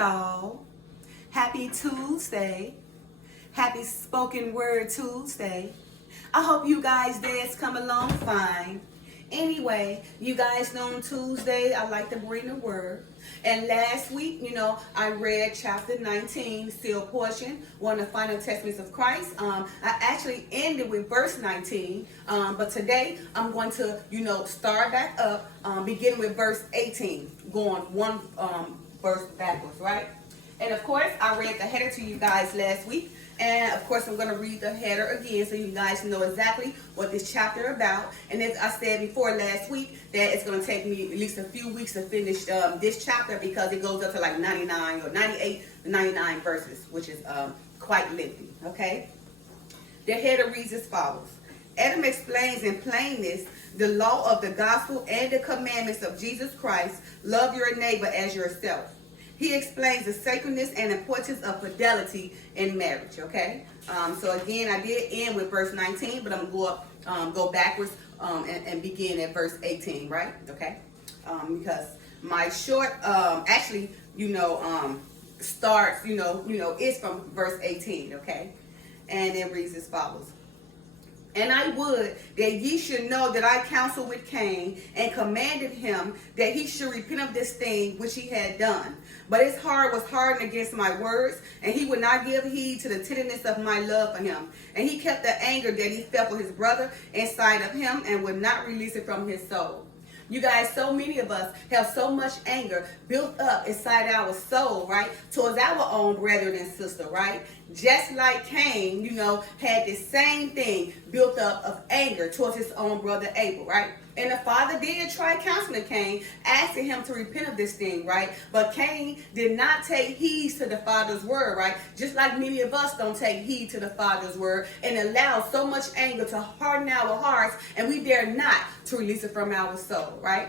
y'all. Happy Tuesday. Happy Spoken Word Tuesday. I hope you guys days come along fine. Anyway, you guys know on Tuesday I like to bring the word. And last week, I read chapter 19, still portion, one of the final testaments of Christ. I actually ended with verse 19, but today I'm going to, start back up, beginning with verse 18, going one verse backwards, right? And of course, I read the header to you guys last week. And of course, I'm going to read the header again so you guys know exactly what this chapter is about. And as I said before last week, that it's going to take me at least a few weeks to finish this chapter because it goes up to like 99 or 98 to 99 verses, which is quite lengthy. Okay? The header reads as follows. Adam explains in plainness the law of the gospel and the commandments of Jesus Christ. Love your neighbor as yourself. He explains the sacredness and importance of fidelity in marriage, okay? So again, I did end with verse 19, but I'm going to go backwards and begin at verse 18, right? Okay? Because my short, starts, is from verse 18, okay? And it reads as follows. And I would that ye should know that I counseled with Cain and commanded him that he should repent of this thing which he had done. But his heart was hardened against my words, and he would not give heed to the tenderness of my love for him. And he kept the anger that he felt for his brother inside of him and would not release it from his soul. You guys, so many of us have so much anger built up inside our soul, right? Towards our own brethren and sister, right? Just like Cain, had this same thing built up of anger towards his own brother Abel, right? And the father did try counseling Cain, asking him to repent of this thing, right? But Cain did not take heed to the father's word, right? Just like many of us don't take heed to the father's word and allow so much anger to harden our hearts, and we dare not to release it from our soul, right?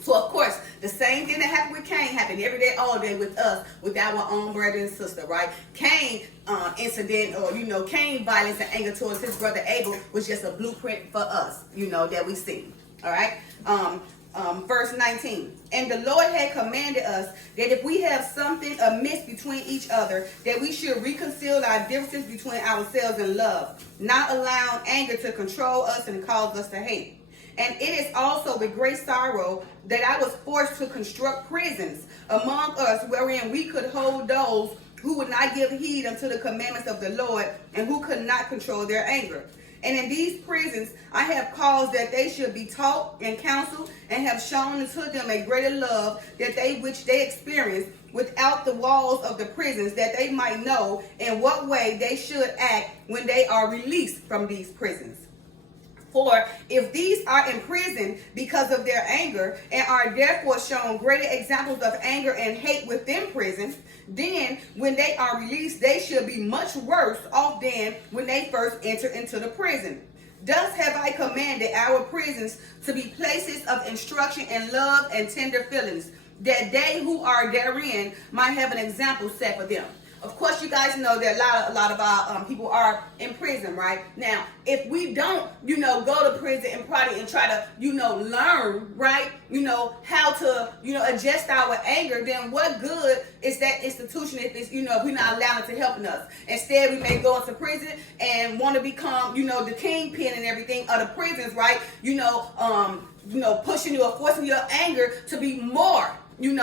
So, of course, the same thing that happened with Cain happened every day, all day with us, with our own brother and sister, right? Cain incident or, Cain violence and anger towards his brother Abel was just a blueprint for us, that we see, all right? Verse 19. And the Lord had commanded us that if we have something amiss between each other, that we should reconcile our differences between ourselves in love, not allowing anger to control us and cause us to hate. And it is also with great sorrow that I was forced to construct prisons among us, wherein we could hold those who would not give heed unto the commandments of the Lord and who could not control their anger. And in these prisons I have caused that they should be taught and counseled, and have shown unto them a greater love which they experienced without the walls of the prisons, that they might know in what way they should act when they are released from these prisons. For if these are imprisoned because of their anger, and are therefore shown greater examples of anger and hate within prison, then when they are released, they should be much worse off than when they first entered into the prison. Thus have I commanded our prisons to be places of instruction and love and tender feelings, that they who are therein might have an example set for them. Of course, you guys know that a lot of our people are in prison, right? Now, if we don't, go to prison and probably and try to, learn, right? How to, adjust our anger, then what good is that institution if it's, if we're not allowing it to help us? Instead, we may go into prison and want to become, the kingpin and everything of the prisons, right? Pushing you or forcing your anger to be more. And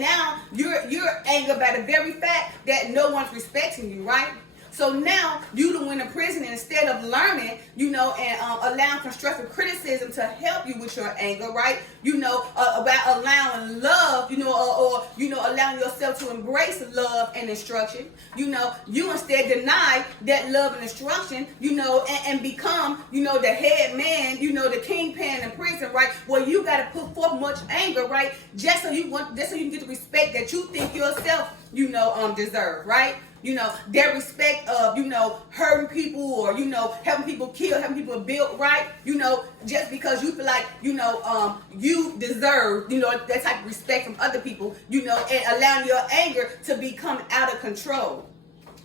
now you're angered by the very fact that no one's respecting you, right? So now you the one in prison, and instead of learning, and allowing constructive criticism to help you with your anger, right? About allowing love, or allowing yourself to embrace love and instruction. You instead deny that love and instruction, and become, the head man, the kingpin in prison, right? Well, you got to put forth much anger, right? Just so you can get the respect that you think yourself, deserve, right? Their respect of, hurting people or, having people killed, having people built, right? Just because you feel like, you deserve, that type of respect from other people, and allowing your anger to become out of control.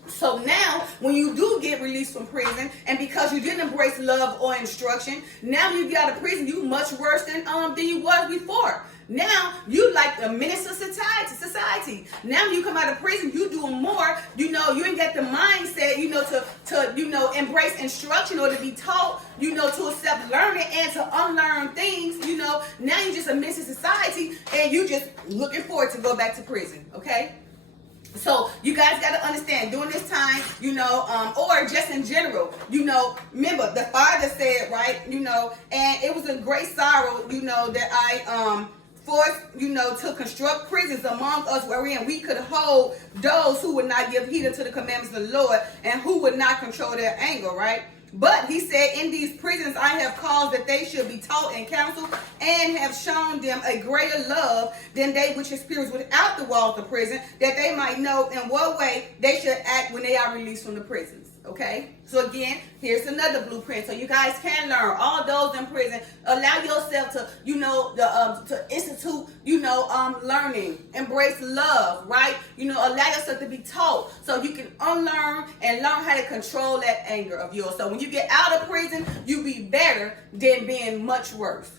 So now, when you do get released from prison, and because you didn't embrace love or instruction, now you get out of prison, you much worse than you was before. Now you like the menace of society, society. Now you come out of prison, you doing more. You know, you ain't got the mindset, you know, to you know, embrace instruction or to be taught, you know, to accept learning and to unlearn things. You know, now you're just a menace to society, and you just looking forward to go back to prison. Okay. So you guys got to understand during this time, you know, or just in general, you know, remember the Father said, right, you know, and it was a great sorrow, you know, that I forced, you know, to construct prisons among us wherein we could hold those who would not give heed unto the commandments of the Lord and who would not control their anger, right? But he said, in these prisons I have caused that they should be taught and counseled, and have shown them a greater love than they which experience without the walls of prison, that they might know in what way they should act when they are released from the prisons. Okay, so again, here's another blueprint, so you guys can learn. All those in prison, allow yourself to, you know, to institute, you know, learning, embrace love, right? You know, allow yourself to be taught so you can unlearn and learn how to control that anger of yours. So when you get out of prison, you be better than being much worse.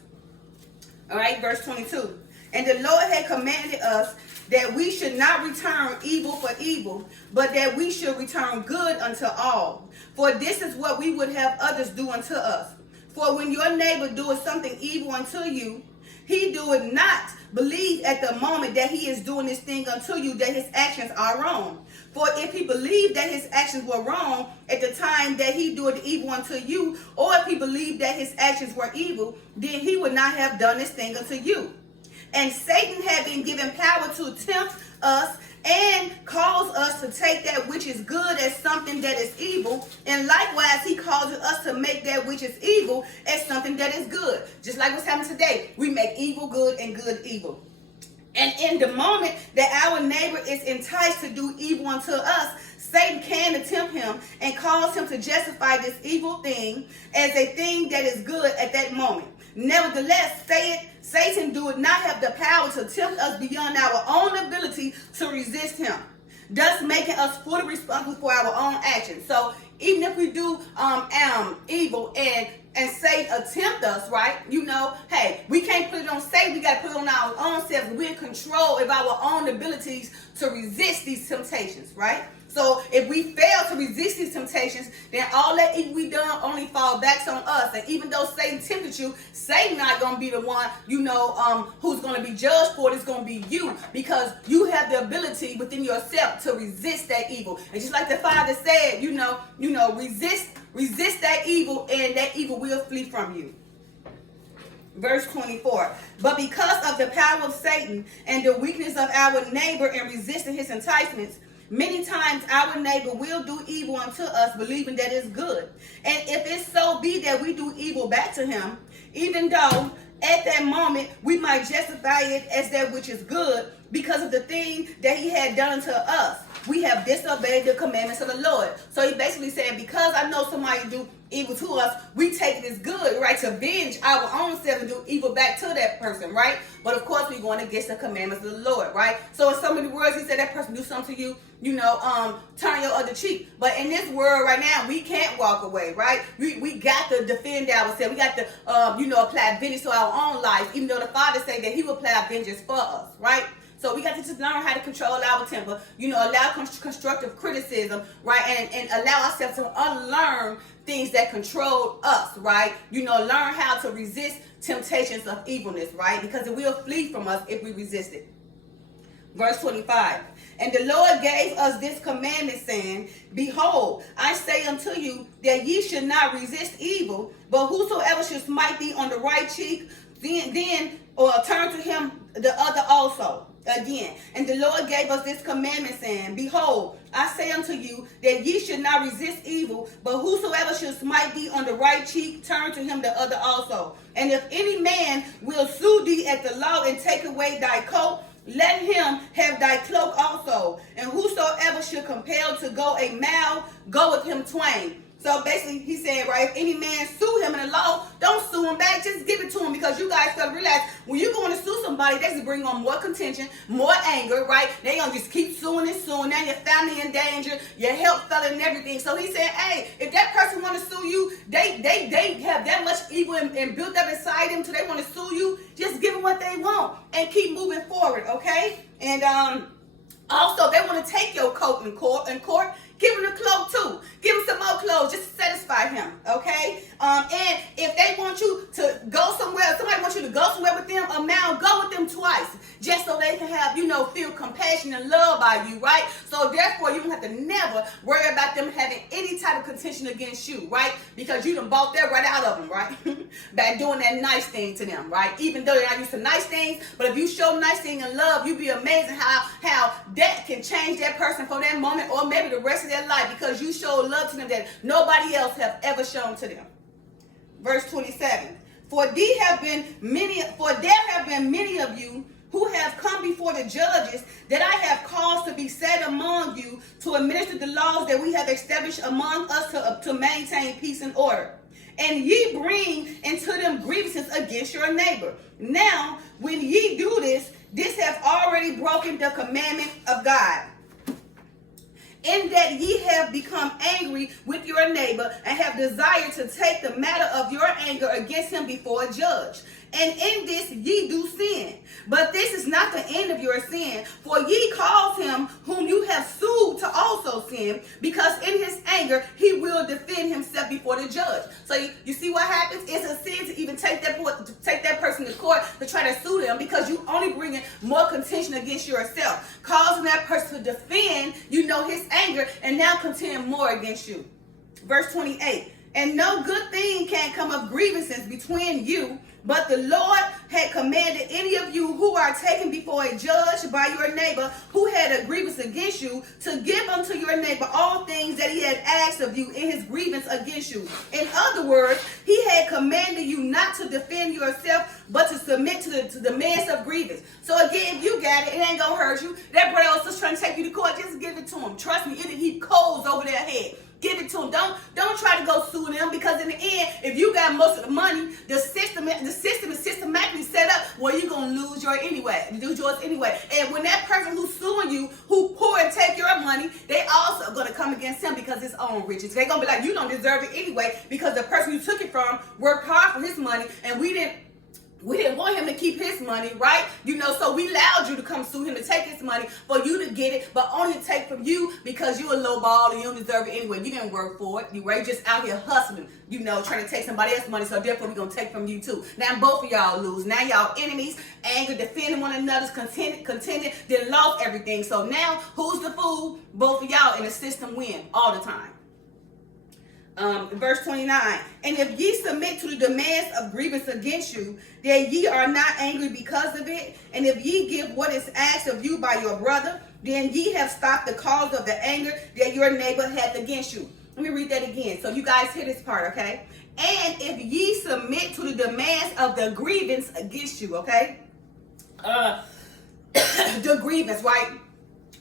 All right, verse 22. And the Lord had commanded us that we should not return evil for evil, but that we should return good unto all. For this is what we would have others do unto us. For when your neighbor doeth something evil unto you, he doeth not believe at the moment that he is doing this thing unto you, that his actions are wrong. For if he believed that his actions were wrong at the time that he doeth evil unto you, or if he believed that his actions were evil, then he would not have done this thing unto you. And Satan had been given power to tempt us and cause us to take that which is good as something that is evil. And likewise, he causes us to make that which is evil as something that is good. Just like what's happening today. We make evil good and good evil. And in the moment that our neighbor is enticed to do evil unto us, Satan can attempt him and cause him to justify this evil thing as a thing that is good at that moment. Nevertheless, Satan do not have the power to tempt us beyond our own ability to resist him, thus making us fully responsible for our own actions. So even if we do evil and Satan attempt us, right? You know, hey, we can't put it on Satan. We got to put it on our own selves. We're in control of our own abilities to resist these temptations, right? So if we fail to resist these temptations, then all that evil we done only fall back on us. And even though Satan tempted you, Satan not going to be the one, you know, who's going to be judged for it. It's going to be you, because you have the ability within yourself to resist that evil. And just like the Father said, you know, resist that evil, and that evil will flee from you. Verse 24. But because of the power of Satan and the weakness of our neighbor in resisting his enticements, many times our neighbor will do evil unto us, believing that it's good. And if it so be that we do evil back to him, even though at that moment we might justify it as that which is good, because of the thing that he had done to us, we have disobeyed the commandments of the Lord. So he basically said, because I know somebody do evil to us, we take it as good, right, to avenge our own self and do evil back to that person, right? But of course, we're going against the commandments of the Lord, right? So in so many words, he said that person do something to you, you know, turn your other cheek. But in this world right now, we can't walk away, right? We got to defend ourselves. We got to, you know, apply vengeance to our own life, even though the Father said that he will apply vengeance for us, right? So we got to just learn how to control our temper, you know, allow constructive criticism, right? And allow ourselves to unlearn things that control us, right? You know, learn how to resist temptations of evilness, right? Because it will flee from us if we resist it. Verse 25. And the Lord gave us this commandment, saying, Behold, I say unto you that ye should not resist evil, but whosoever should smite thee on the right cheek, then turn to him the other also. Again, and the Lord gave us this commandment, saying, Behold, I say unto you that ye should not resist evil, but whosoever should smite thee on the right cheek, turn to him the other also. And if any man will sue thee at the law and take away thy coat, let him have thy cloak also. And whosoever should compel to go a mile, go with him twain. So basically, he said, right, if any man sue him in the law, don't sue him back. Just give it to him, because you guys got to realize when you're going to sue somebody, they just bring on more contention, more anger, right? They going to just keep suing and suing. Now your family in danger, your health fell and everything. So he said, hey, if that person want to sue you, they have that much evil and built up inside them till they want to sue you. Just give them what they want and keep moving forward, okay? And Also, they want to take your coat in court. Give him the cloak too. Give him some more clothes just to satisfy him, okay? And if they want you to go somewhere, somebody wants you to go somewhere with them, go with them twice, just so they can have, feel compassion and love by you, right? So therefore, you don't have to never worry about them having any type of contention against you, right? Because you done bought that right out of them, right? By doing that nice thing to them, right? Even though they're not used to nice things, but if you show nice thing and love, you'd be amazing how that can change that person for that moment or maybe the rest of their life, because you show love to them that nobody else have ever shown to them. Verse 27. For there have been many of you who have come before the judges, that I have caused to be set among you to administer the laws that we have established among us to maintain peace and order. And ye bring into them grievances against your neighbor. Now, when ye do this have already broken the commandment of God, in that ye have become angry with your neighbor and have desired to take the matter of your anger against him before a judge. And in this ye do sin. But this is not the end of your sin, for ye cause him whom you have sued to also sin, because in his anger he will defend himself before the judge. So you see what happens? It's a sin to even take that person to court to try to sue them, because you only bringing more contention against yourself, causing that person to defend, his anger, and now contend more against you. Verse 28. And no good thing can come of grievances between you, but the Lord had commanded any of you who are taken before a judge by your neighbor who had a grievance against you, to give unto your neighbor all things that he had asked of you in his grievance against you. In other words, he had commanded you not to defend yourself, but to submit to the demands of grievance. So again, if you got it, it ain't gonna hurt you. That brother was just trying to take you to court, just give it to him. Trust me, it'll heap coals over their head. Give it to them. Don't try to go sue them, because in the end, if you got most of the money, the system is systematically set up where you're gonna lose yours anyway. And when that person who's suing you, who pour and take your money, they also gonna come against him because it's own riches. They're gonna be like, you don't deserve it anyway, because the person you took it from worked hard for his money, and we didn't want him to keep his money, right? So we allowed you to come sue him to take his money for you to get it, but only to take from you because you a low ball and you don't deserve it anyway. You didn't work for it. You were just out here hustling, trying to take somebody else's money, so therefore we're going to take from you too. Now both of y'all lose. Now y'all enemies, anger, defending one another, contended, then lost everything. So now who's the fool? Both of y'all in the system win all the time. Verse 29, and if ye submit to the demands of grievance against you, that ye are not angry because of it, and if ye give what is asked of you by your brother, then ye have stopped the cause of the anger that your neighbor hath against you. Let me read that again, so you guys hear this part, okay? And if ye submit to the demands of the grievance against you, okay? The grievance, right?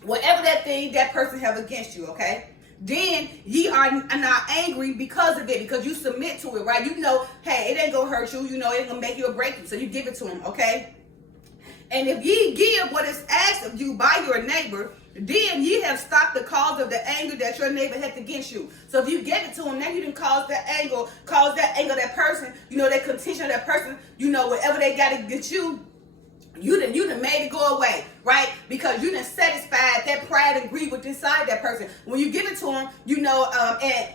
Whatever that thing that person have against you, okay? Then ye are not angry because of it, because you submit to it, right? Hey, it ain't gonna hurt you, it ain't gonna make you or break you, so you give it to him, okay? And if ye give what is asked of you by your neighbor, then ye have stopped the cause of the anger that your neighbor hath against you. So if you give it to him, now you didn't cause that anger of that person, that contention of that person, whatever they got against you, you done made it go away, right? Because you done satisfied that pride and greed within inside that person. When you give it to them,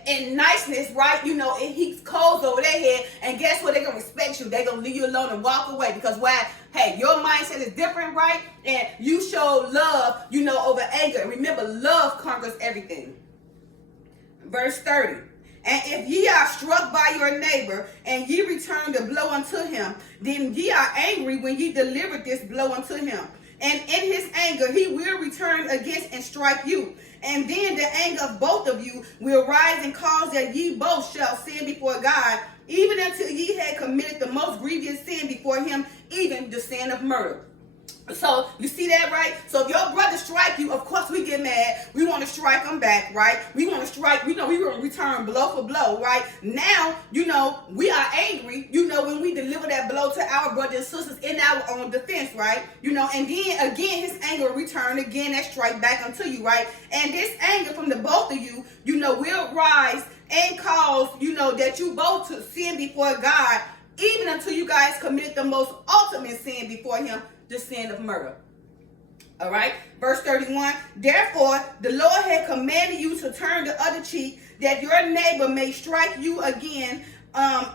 and niceness, right? It heaps coals over their head, and guess what? They're gonna respect you. They're gonna leave you alone and walk away, because why? Hey, your mindset is different, right? And you show love, over anger. And remember, love conquers everything. Verse 30. And if ye are struck by your neighbor, and ye return the blow unto him, then ye are angry when ye delivered this blow unto him. And in his anger he will return against and strike you. And then the anger of both of you will rise and cause that ye both shall sin before God, even until ye had committed the most grievous sin before him, even the sin of murder. So you see that, right? So if your brother strike you, of course we get mad. We want to strike them back, right? We want to strike, we want to return blow for blow, right? Now, we are angry, when we deliver that blow to our brothers and sisters in our own defense, right? And then again, his anger return again, that strike back unto you, right? And this anger from the both of you, will rise and cause, that you both to sin before God, even until you guys commit the most ultimate sin before him, the sin of murder. All right? Verse 31, therefore the Lord had commanded you to turn the other cheek, that your neighbor may strike you again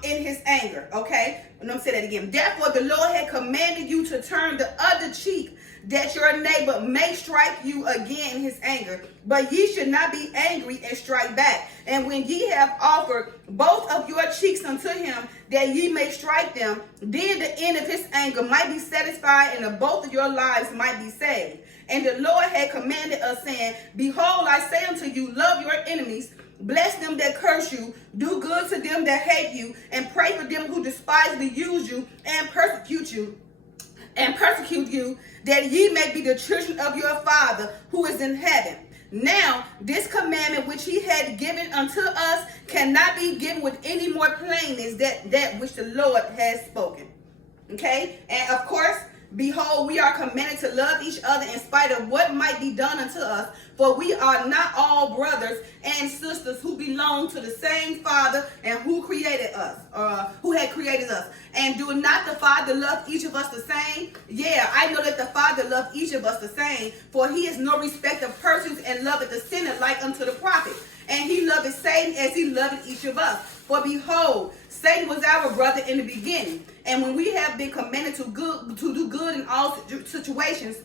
in his anger. Okay, and I'm saying that again. Therefore the Lord had commanded you to turn the other cheek, that your neighbor may strike you again in his anger. But ye should not be angry and strike back. And when ye have offered both of your cheeks unto him, that ye may strike them, then the end of his anger might be satisfied, and the both of your lives might be saved. And the Lord had commanded us, saying, behold, I say unto you, love your enemies, bless them that curse you, do good to them that hate you, and pray for them who despitefully use you and persecute you, that ye may be the children of your Father who is in heaven. Now, this commandment which he had given unto us cannot be given with any more plainness that which the Lord has spoken. Okay? And of course, behold, we are commanded to love each other in spite of what might be done unto us, for we are not all brothers and sisters who belong to the same Father and who created us, who had created us. And do not the Father love each of us the same? Yeah, I know that the Father loved each of us the same, for he is no respect of persons, and loveth the sinner like unto the prophet. And he loveth Satan as he loveth each of us. For behold, Satan was our brother in the beginning. And when we have been commanded to do good in all situations,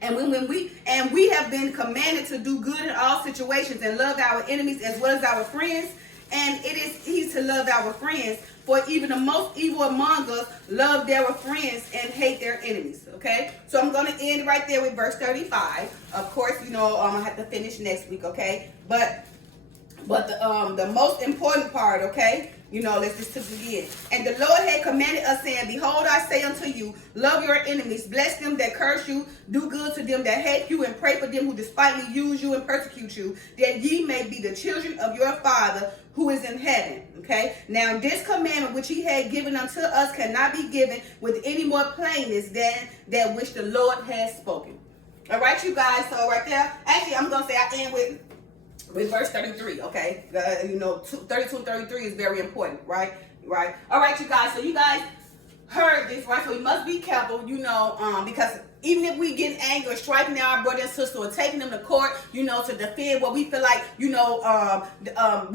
and we have been commanded to do good in all situations, and love our enemies as well as our friends, and it is easy to love our friends, for even the most evil among us love their friends and hate their enemies. Okay, so I'm going to end right there with verse 35. Of course, I'm gonna have to finish next week. Okay, but the most important part, okay, let's just begin. And the Lord had commanded us, saying, behold, I say unto you, love your enemies, bless them that curse you, do good to them that hate you, and pray for them who despitefully use you and persecute you, that ye may be the children of your Father who is in heaven. Okay, now this commandment which he had given unto us cannot be given with any more plainness than that which the Lord has spoken. All right, you guys, so right there, actually I'm going to say I end with verse 33, okay? 32 and 33 is very important, right? Right. All right, you guys. So you guys heard this, right? So we must be careful, because even if we get angry, striking our brother and sister, or taking them to court, to defend what we feel like,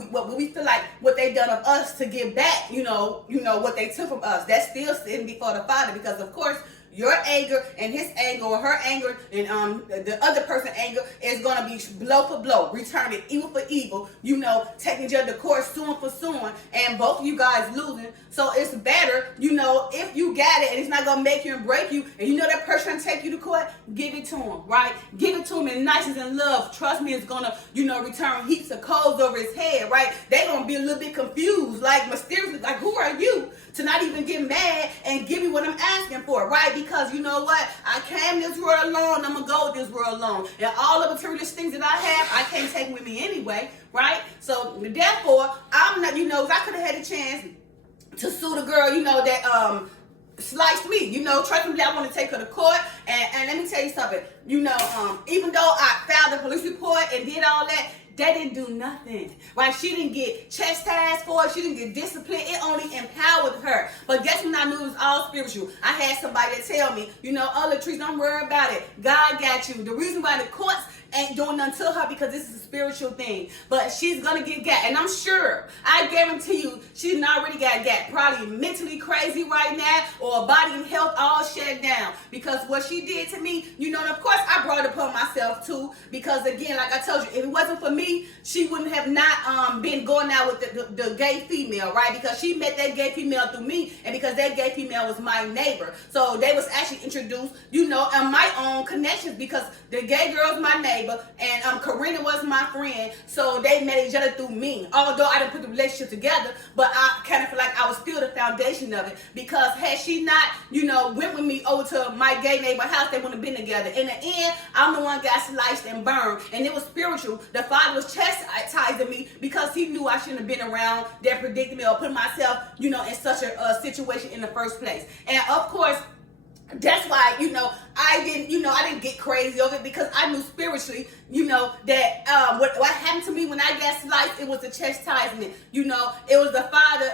what we feel like what they done of us to give back, what they took from us, that's still sitting before the Father, because of course, your anger and his anger, or her anger and the other person's anger, is going to be blow for blow, returning evil for evil, taking each other to court, suing for suing, and both of you guys losing. So it's better, if you got it and it's not going to make you and break you, and that person can take you to court, give it to him, right? Give it to him in niceness and love. Trust me, it's going to, return heaps of coals over his head, right? They're going to be a little bit confused, like mysteriously, like, who are you to not even get mad and give me what I'm asking for, right? Because you know what? I came this world alone. I'm going to go with this world alone. And all the materialist things that I have, I can't take with me anyway, right? So therefore, I'm not, I could have had a chance to sue the girl, that sliced me, trust me, I want to take her to court. And let me tell you something, even though I filed a police report and did all that, they didn't do nothing, right? She didn't get chastised for it. She didn't get disciplined. It only empowered her. But guess when I knew it was all spiritual? I had somebody that tell me, Latrice, don't worry about it. God got you. The reason why the courts ain't doing nothing to her, because this is a spiritual thing. But she's going to get got. And I'm sure, I guarantee you, she's already got probably mentally crazy right now, or body and health all shut down. Because what she did to me, and of course I brought it upon myself too. Because again, like I told you, if it wasn't for me, she wouldn't have not been going out with the gay female, right? Because she met that gay female through me, and because that gay female was my neighbor. So they was actually introduced, on my own connections, because the gay girl was my neighbor, and Karina was my friend. So they met each other through me. Although I didn't put the relationship together, but I kind of feel like I was still the foundation of it. Because had she not, went with me over to my gay neighbor house, they wouldn't have been together. In the end, I'm the one got sliced and burned, and it was spiritual. The Father was chastising me because he knew I shouldn't have been around that predicament or put myself, in such a situation in the first place. And of course, That's why, I didn't get crazy over it, because I knew spiritually, that what happened to me when I got sliced, it was a chastisement. It was the Father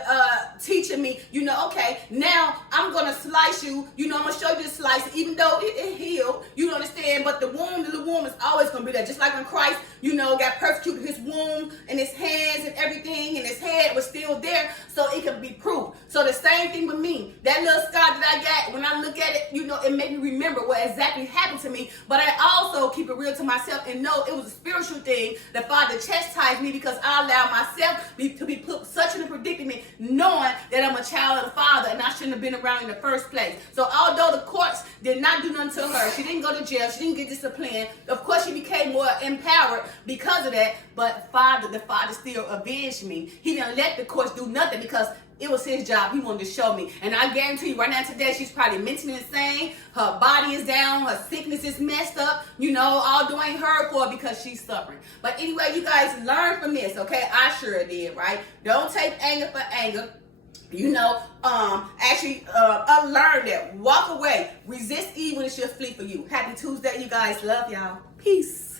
teaching me, okay, now I'm going to slice you, I'm going to show you the slice, even though it healed, you understand, but the womb is always going to be there. Just like when Christ, got persecuted, his womb and his hands and everything, and his head was still there, so it could be proved. So the same thing with me. That little scar that I got, when I look at it, it made me remember what exactly happened to me. But I also keep it real to myself and know it was a spiritual thing. The Father chastised me because I allowed myself to be put such in a predicament, knowing that I'm a child of the Father and I shouldn't have been around in the first place. So although the courts did not do nothing to her, she didn't go to jail, she didn't get disciplined. Of course, she became more empowered because of that. But the Father still avenged me. He didn't let the courts do nothing, because it was his job. He wanted to show me. And I guarantee you right now today, she's probably mentally insane. Her body is down. Her sickness is messed up. All doing her for because she's suffering. But anyway, you guys learn from this, okay? I sure did, right? Don't take anger for anger. Learn that. Walk away. Resist evil and it should flee for you. Happy Tuesday, you guys. Love y'all. Peace.